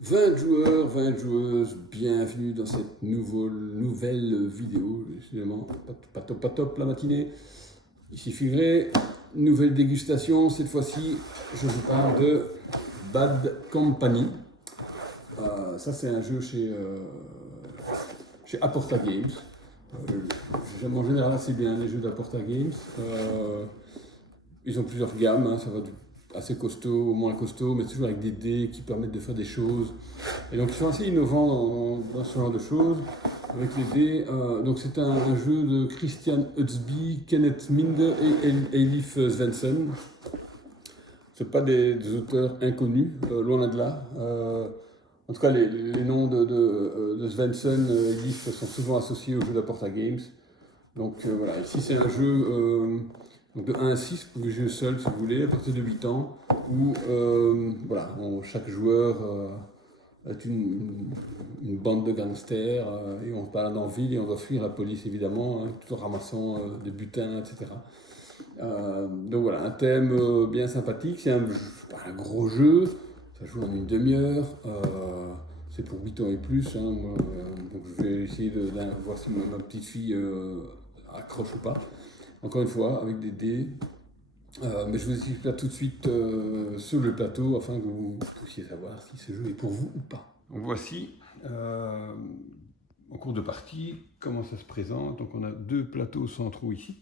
20 joueurs, 20 joueuses, bienvenue dans cette nouvelle vidéo. Évidemment, pas top la matinée. Ici Figré, nouvelle dégustation. Cette fois-ci, je vous parle de Bad Company. Ça, c'est un jeu chez Aporta Games. J'aime en général assez bien les jeux d'Aporta Games. Ils ont plusieurs gammes, hein, ça va assez costaud, moins costaud, mais toujours avec des dés qui permettent de faire des choses. Et donc ils sont assez innovants dans ce genre de choses avec les dés. Donc c'est un jeu de Christian Hutsby, Kenneth Minde et Elif Svensson. C'est pas des auteurs inconnus, loin de là. En tout cas, les noms de Svensson et Elif sont souvent associés au jeu d'Aporta Games. Donc voilà, ici c'est un jeu donc de 1 à 6, vous pouvez jouer seul si vous voulez, à partir de 8 ans, où voilà, chaque joueur est une bande de gangsters et on se balade en ville et on doit fuir la police évidemment, hein, tout en ramassant des butins, etc. Donc voilà, un thème bien sympathique, c'est pas un gros jeu, ça joue en une demi-heure. C'est pour 8 ans et plus, hein, moi, donc je vais essayer de voir si ma petite fille accroche ou pas. Encore une fois, avec des dés. Mais je vous explique là tout de suite sur le plateau afin que vous puissiez savoir si ce jeu est pour vous ou pas. Donc voici, en cours de partie, comment ça se présente. Donc on a deux plateaux centraux ici.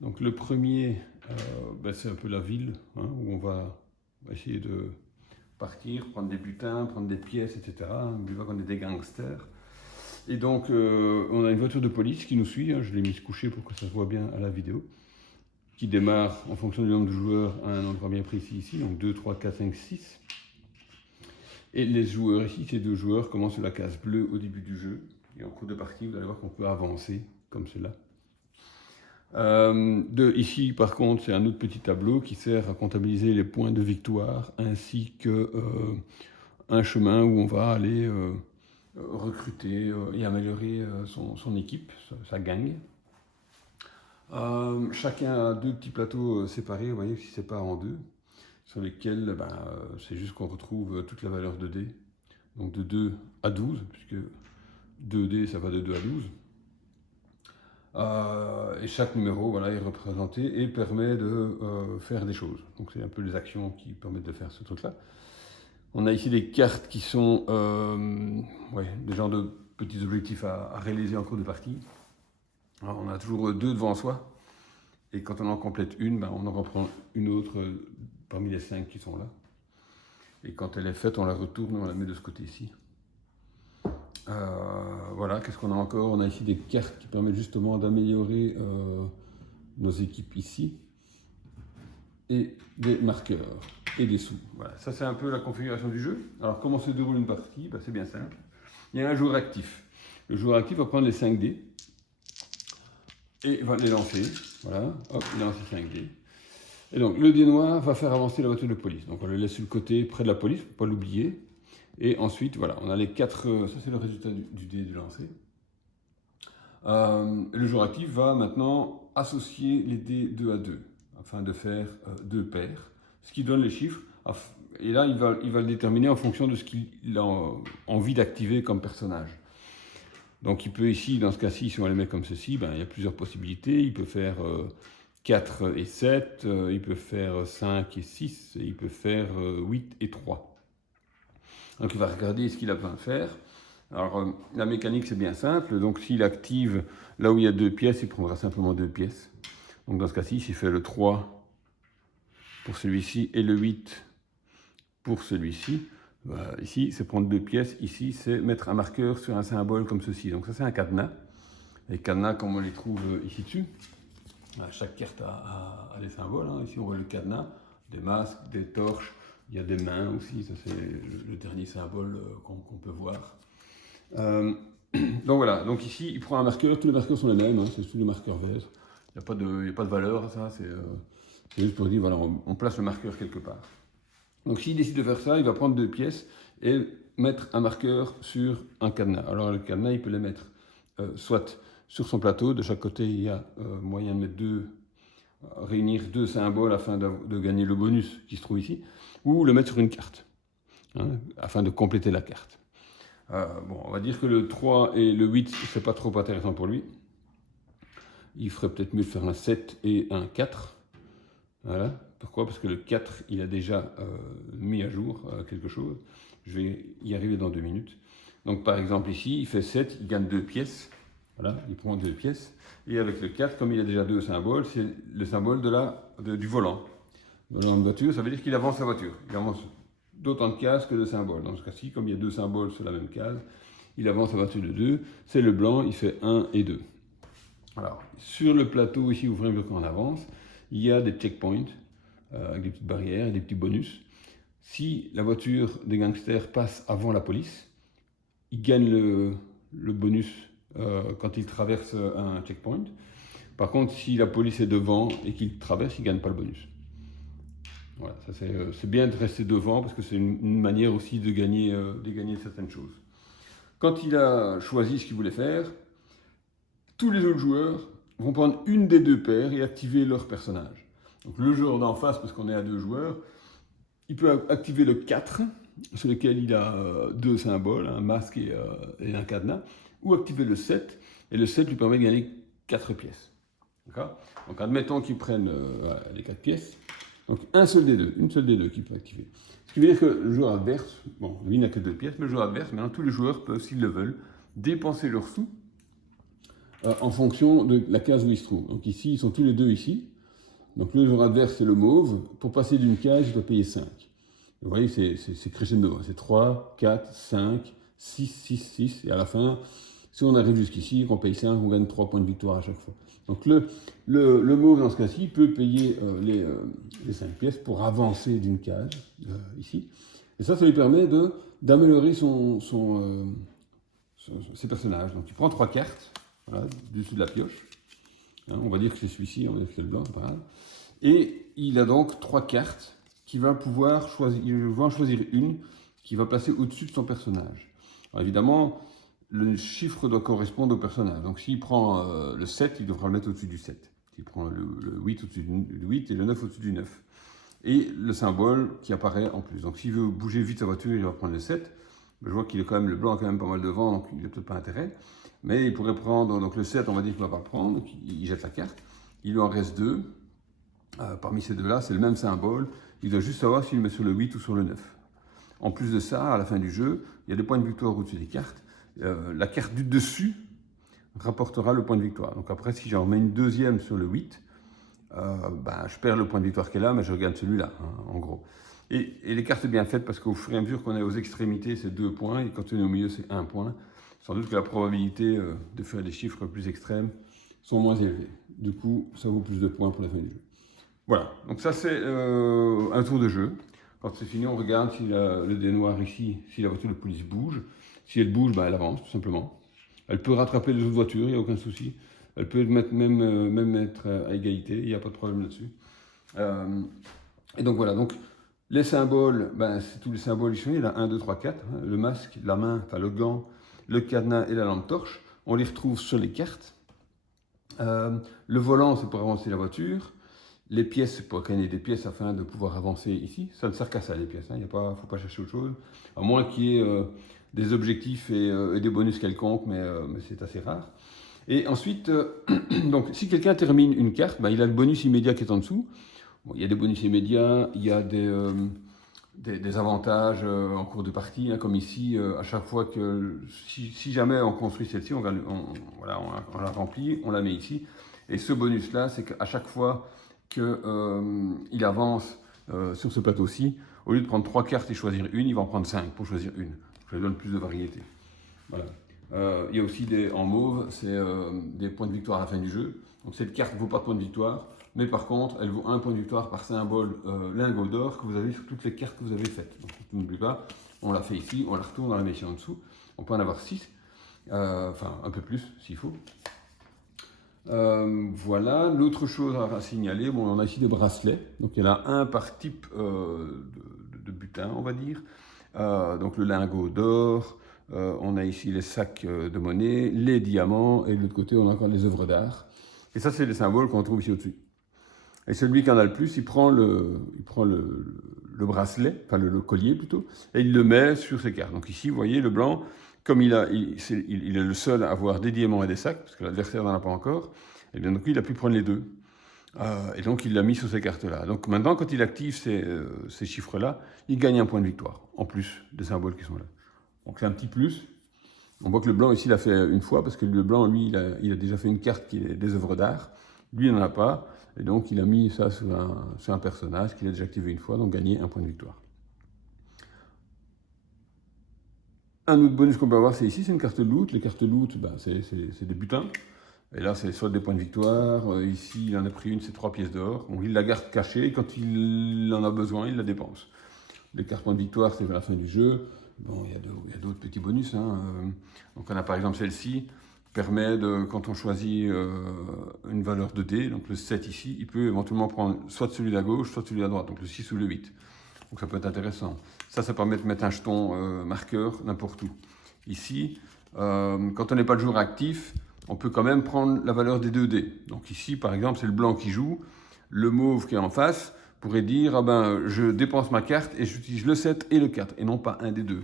Donc le premier, c'est un peu la ville, hein, où on va essayer de partir, prendre des butins, prendre des pièces, etc. On voit qu'on est des gangsters. Et donc, on a une voiture de police qui nous suit, hein, je l'ai mise couchée pour que ça se voit bien à la vidéo, qui démarre en fonction du nombre de joueurs à un endroit bien précis ici, donc 2, 3, 4, 5, 6. Et les joueurs ici, ces deux joueurs commencent sur la case bleue au début du jeu. Et en cours de partie, vous allez voir qu'on peut avancer comme cela. Ici, par contre, c'est un autre petit tableau qui sert à comptabiliser les points de victoire, ainsi que un chemin où on va aller recruter et améliorer son équipe, sa gang. Chacun a deux petits plateaux séparés, vous voyez, qui se séparent en deux, sur lesquels c'est juste qu'on retrouve toute la valeur de dés. Donc de 2 à 12, puisque 2 dés, ça va de 2 à 12. Et chaque numéro voilà, est représenté et permet de faire des choses. Donc c'est un peu les actions qui permettent de faire ce truc-là. On a ici des cartes qui sont des genres de petits objectifs à réaliser en cours de partie. Alors, on a toujours deux devant soi. Et quand on en complète une, on en reprend une autre parmi les 5 qui sont là. Et quand elle est faite, on la retourne et on la met de ce côté-ci. Voilà, qu'est-ce qu'on a encore? On a ici des cartes qui permettent justement d'améliorer nos équipes ici. Et des marqueurs et des sous. Voilà, ça c'est un peu la configuration du jeu. Alors comment se déroule une partie? C'est bien simple. Il y a un joueur actif. Le joueur actif va prendre les 5 dés et va les lancer. Voilà, hop, il lance les 5 dés. Et donc le dé noir va faire avancer la voiture de police. Donc on le laisse sur le côté près de la police, faut pas l'oublier. Et ensuite, voilà, on a les 4. Ça c'est le résultat du dé du lancer. Le joueur actif va maintenant associer les dés 2 à 2 afin de faire 2 paires, ce qui donne les chiffres. Et là, il va le déterminer en fonction de ce qu'il a envie d'activer comme personnage. Donc il peut ici, dans ce cas-ci, si on les met comme ceci, il y a plusieurs possibilités. Il peut faire 4 et 7, il peut faire 5 et 6, et il peut faire 8 et 3. Donc il va regarder ce qu'il a besoin de faire. Alors la mécanique c'est bien simple, donc s'il active là où il y a 2 pièces, il prendra simplement 2 pièces. Donc dans ce cas-ci, s'il fait le 3 pour celui-ci et le 8 pour celui-ci, ici c'est prendre 2 pièces, ici c'est mettre un marqueur sur un symbole comme ceci. Donc ça c'est un cadenas. Les cadenas comme on les trouve ici dessus. Chaque carte a des symboles, hein. Ici on voit le cadenas, des masques, des torches, il y a des mains aussi, ça c'est le dernier symbole qu'on peut voir. Donc voilà, donc ici il prend un marqueur, tous les marqueurs sont les mêmes, hein, c'est tous les marqueurs verts. Il n'y a pas de valeur à ça, c'est juste pour dire voilà, on place le marqueur quelque part. Donc s'il décide de faire ça, il va prendre 2 pièces et mettre un marqueur sur un cadenas. Alors le cadenas, il peut les mettre soit sur son plateau, de chaque côté il y a moyen de mettre réunir 2 symboles afin de gagner le bonus qui se trouve ici, ou le mettre sur une carte. hein, afin de compléter la carte. Bon, on va dire que le 3 et le 8, c'est pas trop intéressant pour lui. Il ferait peut-être mieux de faire un 7 et un 4. Voilà. Pourquoi? Parce que le 4, il a déjà mis à jour quelque chose. Je vais y arriver dans 2 minutes. Donc par exemple ici, il fait 7, il gagne 2 pièces. Voilà, il prend 2 pièces. Et avec le 4, comme il a déjà 2 symboles, c'est le symbole du volant. Volant de voiture, ça veut dire qu'il avance la voiture. Il avance d'autant de cases que de symboles. Dans ce cas-ci, comme il y a 2 symboles sur la même case, il avance la voiture de 2. C'est le blanc, il fait 1 et 2. Alors, sur le plateau, ici, au fur et à mesure qu'on avance, il y a des checkpoints avec des petites barrières et des petits bonus. Si la voiture des gangsters passe avant la police, ils gagnent le bonus quand ils traversent un checkpoint. Par contre, si la police est devant et qu'ils traversent, ils ne gagnent pas le bonus. Voilà, c'est bien de rester devant parce que c'est une manière aussi de gagner certaines choses. Quand il a choisi ce qu'il voulait faire, tous les autres joueurs vont prendre une des 2 paires et activer leur personnage. Donc le joueur d'en face, parce qu'on est à 2 joueurs, il peut activer le 4, sur lequel il a 2 symboles, un masque et un cadenas, ou activer le 7, et le 7 lui permet de gagner 4 pièces. Donc admettons qu'il prenne les 4 pièces, donc une seule des deux qu'il peut activer. Ce qui veut dire que le joueur adverse, bon, lui n'a que 2 pièces, mais le joueur adverse, maintenant tous les joueurs peuvent, s'ils le veulent, dépenser leurs sous en fonction de la case où ils se trouvent. Donc ici, ils sont tous les 2 ici. Donc le joueur adverse, c'est le mauve. Pour passer d'une case, il doit payer 5. Vous voyez, c'est crescendo. C'est 3, 4, 5, 6, 6, 6. Et à la fin, si on arrive jusqu'ici, qu'on paye 5, on gagne 3 points de victoire à chaque fois. Donc le mauve, dans ce cas-ci, peut payer les 5 pièces pour avancer d'une case, ici. Et ça lui permet d'améliorer ses personnages. Donc il prend 3 cartes, voilà, dessus de la pioche. Hein, on va dire que c'est celui-ci, on va dire que c'est le blanc, c'est pas grave. Et il a donc 3 cartes qu'il va pouvoir choisir. Il va en choisir une qui va placer au-dessus de son personnage. Alors évidemment, le chiffre doit correspondre au personnage. Donc s'il prend le 7, il devra le mettre au-dessus du 7. S'il prend le 8 au-dessus du 8 et le 9 au-dessus du 9. Et le symbole qui apparaît en plus. Donc s'il veut bouger vite sa voiture, il va prendre le 7. Je vois qu'il est quand même, le blanc a quand même pas mal de vent, donc il n'a peut-être pas intérêt. Mais il pourrait prendre, donc le 7, on va dire qu'il ne va pas le prendre, donc il jette la carte. Il lui en reste 2. Parmi ces 2-là, c'est le même symbole. Il doit juste savoir s'il le met sur le 8 ou sur le 9. En plus de ça, à la fin du jeu, il y a des points de victoire au-dessus des cartes. La carte du dessus rapportera le point de victoire. Donc après, si j'en remets une deuxième sur le 8, je perds le point de victoire qui est là, mais je regagne celui-là, hein, en gros. Et les cartes bien faites, parce qu'au fur et à mesure qu'on est aux extrémités, c'est 2 points, et quand on est au milieu, c'est 1 point. Sans doute que la probabilité de faire des chiffres plus extrêmes sont moins élevées. Du coup, ça vaut plus de points pour la fin du jeu. Voilà, donc ça c'est un tour de jeu. Quand c'est fini, on regarde si le dé noir ici, si la voiture de police bouge. Si elle bouge, elle avance tout simplement. Elle peut rattraper les autres voitures, il n'y a aucun souci. Elle peut même être à égalité, il n'y a pas de problème là-dessus. Et donc voilà, donc les symboles, c'est tous les symboles ici, il y en a 1, 2, 3, 4. Hein, le masque, la main, enfin le gant, le cadenas et la lampe torche. On les retrouve sur les cartes. Le volant, c'est pour avancer la voiture. Les pièces, c'est pour gagner des pièces afin de pouvoir avancer ici. Ça ne sert qu'à ça, les pièces. Il ne faut pas chercher autre chose. À moins qu'il y ait des objectifs et des bonus quelconques, mais c'est assez rare. Et ensuite, donc, si quelqu'un termine une carte, il a le bonus immédiat qui est en dessous. Bon, il y a des bonus immédiats, il y a des avantages en cours de partie, hein, comme ici, à chaque fois que, si jamais on construit celle-ci, on la remplit, on la met ici. Et ce bonus-là, c'est qu'à chaque fois qu'il avance sur ce plateau-ci, au lieu de prendre 3 cartes et choisir une, il va en prendre 5 pour choisir une. Ça lui donne plus de variété. Voilà. Il y a aussi en mauve, c'est des points de victoire à la fin du jeu. Donc cette carte ne vaut pas de points de victoire, mais par contre, elle vaut 1 point de victoire par symbole lingot d'or que vous avez sur toutes les cartes que vous avez faites. Donc n'oubliez pas, on la fait ici, on la retourne, on la met ici en dessous. On peut en avoir 6, enfin un peu plus s'il faut. Voilà, l'autre chose à signaler, on a ici des bracelets. Donc il y en a un par type de butin, on va dire. Donc le lingot d'or, on a ici les sacs de monnaie, les diamants, et de l'autre côté, on a encore les œuvres d'art. Et ça, c'est les symboles qu'on trouve ici au-dessus. Et celui qui en a le plus, il prend le bracelet, enfin le collier plutôt, et il le met sur ses cartes. Donc ici, vous voyez, le blanc, comme il est le seul à avoir des diamants et des sacs, parce que l'adversaire n'en a pas encore, et bien donc il a pu prendre les deux. Et donc il l'a mis sur ces cartes-là. Donc maintenant, quand il active ces chiffres-là, il gagne un point de victoire, en plus des symboles qui sont là. Donc c'est un petit plus. On voit que le blanc ici l'a fait une fois, parce que le blanc, lui, il a déjà fait une carte qui est des œuvres d'art. Lui, il n'en a pas. Et donc il a mis ça sur un personnage qu'il a déjà activé une fois, donc gagné un point de victoire. Un autre bonus qu'on peut avoir, c'est ici, c'est une carte loot. Les cartes loot, ben, c'est des butins. Et là, c'est soit des points de victoire. Ici, il en a pris une, c'est 3 pièces d'or. Donc, il la garde cachée et quand il en a besoin, il la dépense. Les cartes points de victoire, c'est vers la fin du jeu. Bon, il y a d'autres petits bonus. Hein. Donc, on a par exemple celle-ci, permet de, quand on choisit une valeur de dé, donc le 7 ici, il peut éventuellement prendre soit celui à gauche, soit celui à droite, donc le 6 ou le 8. Donc, ça peut être intéressant. Ça permet de mettre un jeton marqueur n'importe où. Ici, quand on n'est pas le joueur actif, on peut quand même prendre la valeur des 2 dés. Donc ici, par exemple, c'est le blanc qui joue. Le mauve qui est en face pourrait dire, ah ben, je dépense ma carte et j'utilise le 7 et le 4, et non pas un des deux.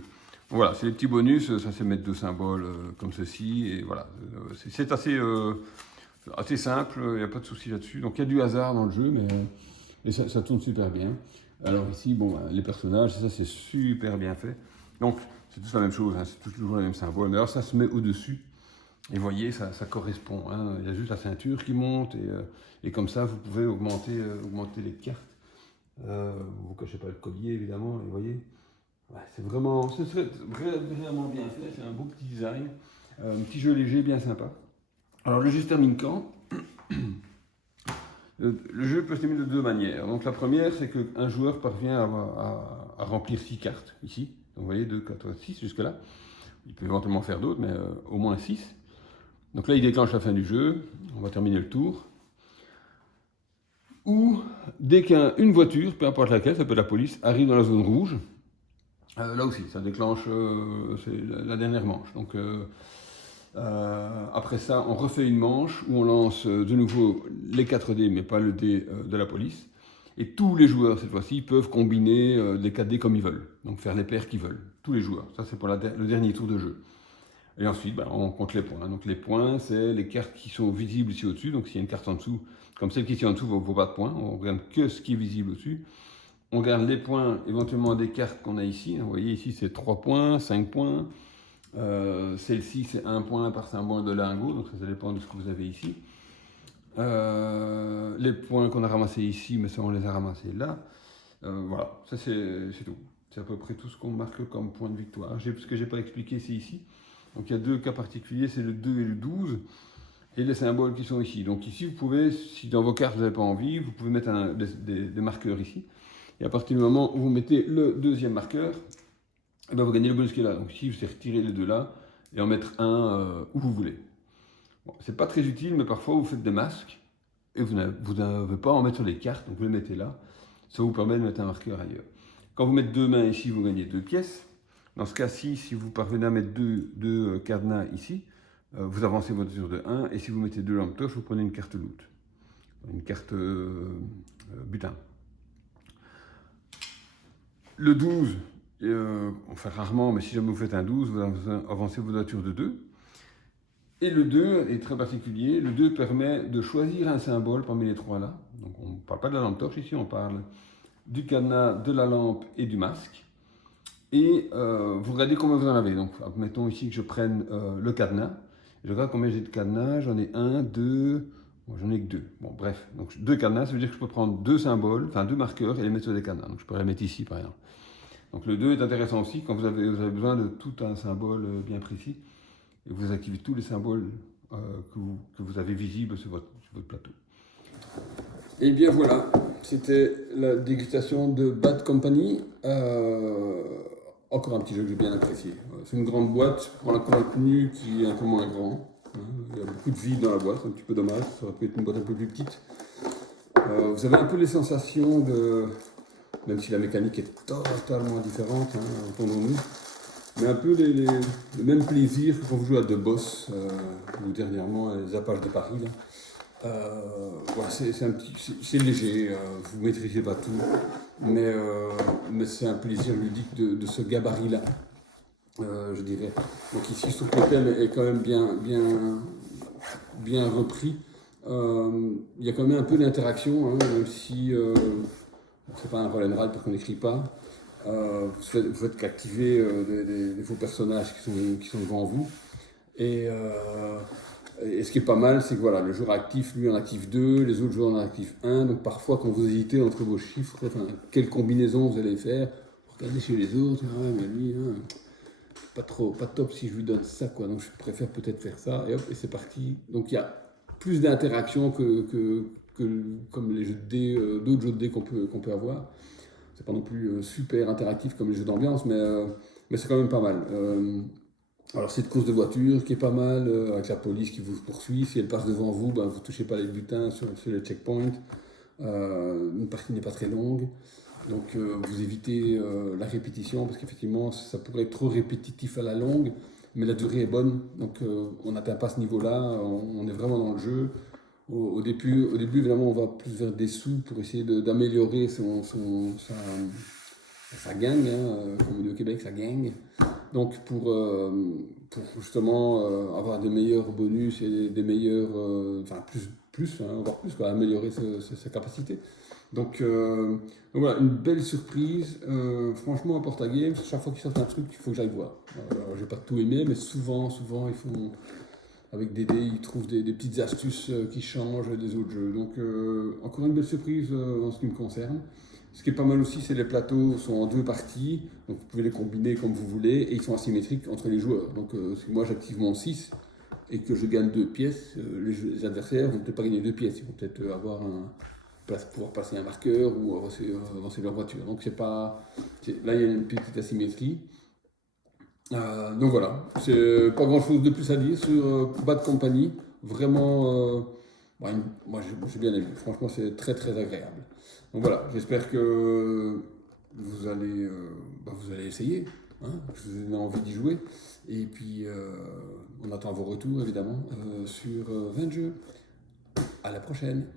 Voilà, c'est les petits bonus. Ça, c'est mettre 2 symboles comme ceci. Et voilà, c'est assez simple, il n'y a pas de souci là-dessus. Donc il y a du hasard dans le jeu, mais ça tourne super bien. Alors ici, bon, les personnages, ça c'est super bien fait. Donc c'est tous la même chose, hein, c'est toujours les mêmes symboles. Mais alors ça se met au-dessus. Et vous voyez, ça correspond. Hein. Il y a juste la ceinture qui monte et comme ça, vous pouvez augmenter les cartes. Vous ne cachez pas le collier, évidemment. Et vous voyez, ouais, c'est vraiment bien fait. C'est un beau petit design. Un petit jeu léger, bien sympa. Alors, le jeu se termine quand? Le jeu peut se terminer de 2 manières. Donc, la première, c'est qu'un joueur parvient à remplir 6 cartes, ici. Donc, vous voyez, 2, 4, 6 jusque-là. Il peut éventuellement faire d'autres, mais au moins 6. Donc là, il déclenche la fin du jeu. On va terminer le tour. Ou dès qu'une voiture, peu importe laquelle, ça peut être la police, arrive dans la zone rouge, là aussi, ça déclenche c'est la dernière manche. Donc après ça, on refait une manche où on lance de nouveau les 4 dés, mais pas le dé de la police. Et tous les joueurs, cette fois-ci, peuvent combiner les 4 dés comme ils veulent. Donc faire les paires qu'ils veulent. Tous les joueurs. Ça, c'est pour le dernier tour de jeu. Et ensuite, ben, on compte les points. Donc les points, c'est les cartes qui sont visibles ici au-dessus. Donc s'il y a une carte en dessous, comme celle qui est ici en dessous, ne vaut pas de points. On regarde que ce qui est visible au-dessus. On garde les points éventuellement des cartes qu'on a ici. Vous voyez ici, c'est 3 points, 5 points. Celle-ci, c'est 1 point par symbole de lingot. Donc ça dépend de ce que vous avez ici. Les points qu'on a ramassés ici, mais ça, on les a ramassés là. Voilà, ça c'est tout. C'est à peu près tout ce qu'on marque comme point de victoire. Ce que je n'ai pas expliqué, c'est ici. Donc il y a 2 cas particuliers, c'est le 2 et le 12, et les symboles qui sont ici. Donc ici, vous pouvez, si dans vos cartes vous n'avez pas envie, vous pouvez mettre des marqueurs ici. Et à partir du moment où vous mettez le deuxième marqueur, eh ben vous gagnez le bonus qui est là. Donc ici, vous allez retirer les 2 là et en mettre un où vous voulez. Bon, c'est pas très utile, mais parfois vous faites des masques et vous n'avez pas à en mettre sur les cartes, donc vous les mettez là. Ça vous permet de mettre un marqueur ailleurs. Quand vous mettez 2 mains ici, vous gagnez 2 pièces. Dans ce cas-ci, si vous parvenez à mettre 2 cadenas ici, vous avancez votre tour de 1, et si vous mettez 2 lampes torches, vous prenez une carte loot, une carte butin. Le 12, on fait rarement, mais si jamais vous faites un 12, vous avancez votre voiture de 2. Et le 2 est très particulier. Le 2 permet de choisir un symbole parmi les 3 là. Donc on ne parle pas de la lampe torche ici, on parle du cadenas, de la lampe et du masque. Et vous regardez combien vous en avez. Donc, mettons ici que je prenne le cadenas. Je regarde combien j'ai de cadenas. J'en ai 1, 2. Bon, j'en ai que 2. Bon, bref. Donc, 2 cadenas, ça veut dire que je peux prendre 2 symboles, enfin 2 marqueurs et les mettre sur des cadenas. Donc, je pourrais les mettre ici, par exemple. Donc, le 2 est intéressant aussi quand vous avez besoin de tout un symbole bien précis. Et vous activez tous les symboles que vous avez visibles sur votre plateau. Et bien voilà, c'était la dégustation de Bad Company. Encore un petit jeu que j'ai bien apprécié. C'est une grande boîte pour un contenu qui est un peu moins grand. Il y a beaucoup de vide dans la boîte, c'est un petit peu dommage. Ça aurait pu être une boîte un peu plus petite. Vous avez un peu les sensations de, même si la mécanique est totalement différente, hein, entendons-nous, mais un peu le même plaisir que quand vous jouez à The Boss, ou dernièrement les Apaches de Paris. Là. Ouais, c'est léger, vous ne maîtrisez pas tout, mais c'est un plaisir ludique de ce gabarit-là, je dirais. Donc ici, je trouve que le thème est quand même bien repris. Il y a quand même un peu d'interaction, hein, même si c'est pas un roll and ride parce qu'on n'écrit pas. Vous faites qu'activer des faux personnages qui sont devant vous. Et ce qui est pas mal, c'est que voilà, le joueur actif, lui en active 2, les autres joueurs en activent 1. Donc parfois, quand vous hésitez entre vos chiffres, enfin, quelle combinaison vous allez faire, regardez chez les autres, ah ouais, mais lui, hein, pas top si je lui donne ça, quoi. Donc je préfère peut-être faire ça, et hop, et c'est parti. Donc il y a plus d'interaction que comme les jeux de dés, d'autres jeux de dés qu'on peut avoir. C'est pas non plus super interactif comme les jeux d'ambiance, mais c'est quand même pas mal. Alors c'est une course de voiture qui est pas mal, avec la police qui vous poursuit. Si elle passe devant vous, ben, vous ne touchez pas les butins sur le checkpoint. Une partie n'est pas très longue. Donc vous évitez la répétition parce qu'effectivement ça pourrait être trop répétitif à la longue, mais la durée est bonne. Donc on n'atteint pas ce niveau-là, on est vraiment dans le jeu. Au début, évidemment, on va plus vers des sous pour essayer d'améliorer sa gang, hein, comme on dit au Québec, sa gang. Donc pour justement avoir des meilleurs bonus et des meilleurs, enfin encore plus, quoi, améliorer sa capacité. Donc voilà, une belle surprise. Franchement, à Porta Games, chaque fois qu'ils sortent un truc, il faut que j'aille voir. J'ai pas tout aimé, mais souvent ils font avec des dés, ils trouvent des petites astuces qui changent des autres jeux. Donc encore une belle surprise en ce qui me concerne. Ce qui est pas mal aussi, c'est les plateaux sont en 2 parties, donc vous pouvez les combiner comme vous voulez, et ils sont asymétriques entre les joueurs. Donc si moi j'active mon 6 et que je gagne 2 pièces, les adversaires vont peut-être pas gagner 2 pièces, ils vont peut-être pouvoir passer un marqueur ou avancer leur voiture. Donc là il y a une petite asymétrie. Donc voilà, c'est pas grand chose de plus à dire sur Bad Company. Vraiment, moi j'ai bien aimé. Franchement, c'est très très agréable. Donc voilà, j'espère que vous allez essayer. Hein, je vous ai envie d'y jouer. Et puis, on attend vos retours évidemment sur 20 jeux. À la prochaine.